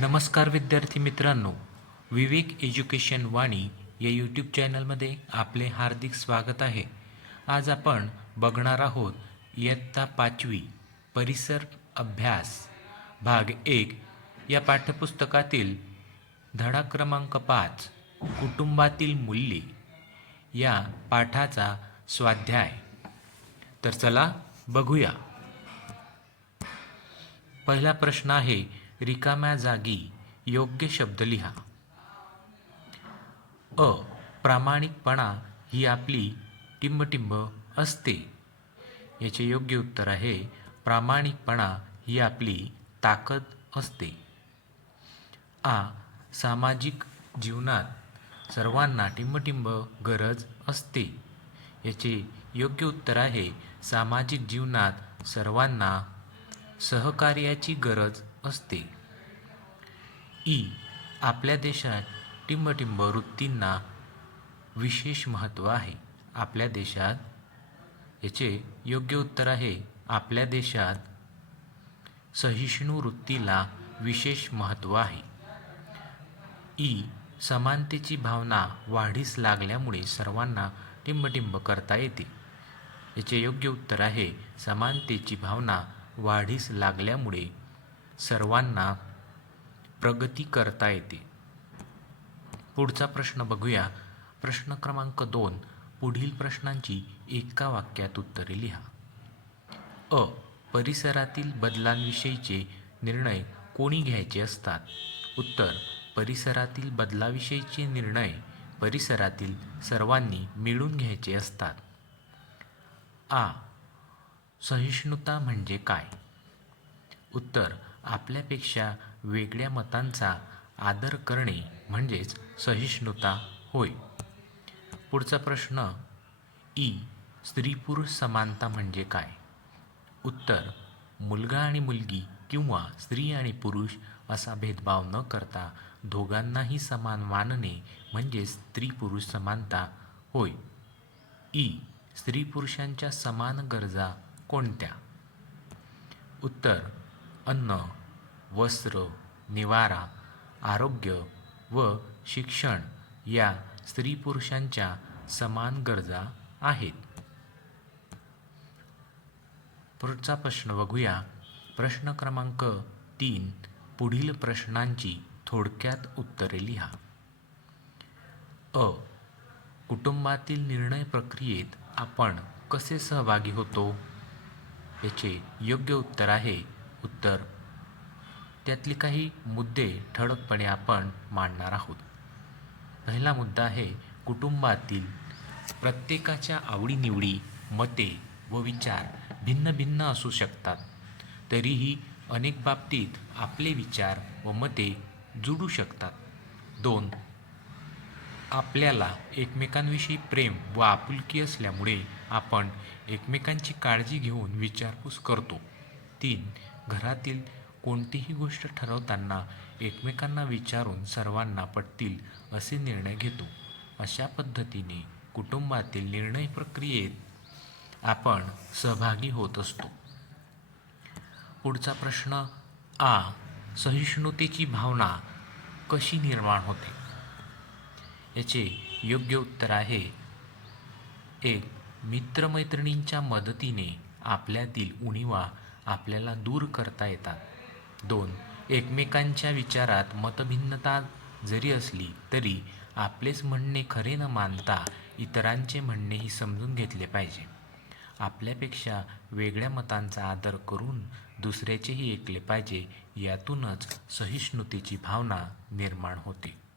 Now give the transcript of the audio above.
नमस्कार विद्यार्थी मित्रांनो विवेक एज्युकेशन वाणी या यूट्यूब चॅनलमध्ये आपले हार्दिक स्वागत आहे. आज आपण बघणार आहोत इयत्ता पाचवी परिसर अभ्यास भाग एक. या पाठ्यपुस्तकातील धडा क्रमांक पाच कुटुंबातील मूल्ये या पाठाचा स्वाध्याय. तर चला बघूया. पहिला प्रश्न आहे रिकाम्या जागी योग्य शब्द लिहा. अ. प्रामाणिकपणा ही आपली टिंबटिंब असते. याचे योग्य उत्तर आहे प्रामाणिकपणा ही आपली ताकद असते. आ. सामाजिक जीवनात सर्वांना टिंबटिंब गरज असते. याचे योग्य उत्तर आहे सामाजिक जीवनात सर्वांना सहकार्याची गरज असते. ई आपल्या देशात टिंबटिंब वृत्तींना विशेष महत्त्व आहे. आपल्या देशात याचे योग्य उत्तर आहे. आपल्या देशात सहिष्णू वृत्तीला विशेष महत्त्व आहे. ई समानतेची भावना वाढीस लागल्यामुळे सर्वांना टिंबटिंब करता येते. याचे योग्य उत्तर आहे. समानतेची भावना वाढीस लागल्यामुळे सर्वांना प्रगती करता येते. पुढचा प्रश्न बघूया. प्रश्न क्रमांक दोन. पुढील प्रश्नांची एका वाक्यात उत्तरे लिहा. अ. परिसरातील बदलांविषयीचे निर्णय कोणी घ्यायचे असतात? उत्तर. परिसरातील बदलाविषयीचे निर्णय परिसरातील सर्वांनी मिळून घ्यायचे असतात. आ. सहिष्णुता म्हणजे काय? उत्तर आपल्यापेक्षा वेगळ्या मतांचा आदर करणे म्हणजेच सहिष्णुता होय. पुढचा प्रश्न ई स्त्री पुरुष समानता म्हणजे काय? उत्तर मुलगा आणि मुलगी किंवा स्त्री आणि पुरुष असा भेदभाव न करता दोघांनाही समान मानणे म्हणजे स्त्री पुरुष समानता होय. ई स्त्री पुरुषांच्या समान गरजा कोणत्या? उत्तर अन्न वस्त्र निवारा आरोग्य व शिक्षण या स्त्री पुरुषांच्या समान गरजा आहेत. पुढचा प्रश्न बघूया. प्रश्न क्रमांक तीन पुढील प्रश्नांची थोडक्यात उत्तरे लिहा. अ. कुटुंबातील निर्णय प्रक्रियेत आपण कसे सहभागी होतो? याचे योग्य उत्तर आहे उत्तर. त्यातले काही मुद्दे ठळकपणे आपण मांडणार आहोत. पहिला मुद्दा आहे कुटुंबातील प्रत्येकाच्या आवडीनिवडी मते व विचार भिन्न भिन्न असू शकतात. तरीही अनेक बाबतीत आपले विचार व मते जुळू शकतात. दोन आपल्याला एकमेकांविषयी प्रेम व आपुलकी असल्यामुळे आपण एकमेकांची काळजी घेऊन विचारपूस करतो. तीन घरातील कोणतीही गोष्ट ठरवताना एकमेकांना विचारून सर्वांना पटतील असे निर्णय घेतो. अशा पद्धतीने कुटुंबातील निर्णय प्रक्रियेत आपण सहभागी होत असतो. पुढचा प्रश्न आ सहिष्णुतेची भावना कशी निर्माण होते? याचे योग्य उत्तर आहे. एक मित्रमैत्रिणींच्या मदतीने आपल्यातील उणीवा आपल्याला दूर करता येतात. दोन एकमेकांच्या विचारात मतभिन्नता जरी असली तरी आपलेच म्हणणे खरे न मानता इतरांचे म्हणणेही समजून घेतले पाहिजे. आपल्यापेक्षा वेगळ्या मतांचा आदर करून दुसऱ्याचेही ऐकले पाहिजे यातूनच सहिष्णुतेची भावना निर्माण होते.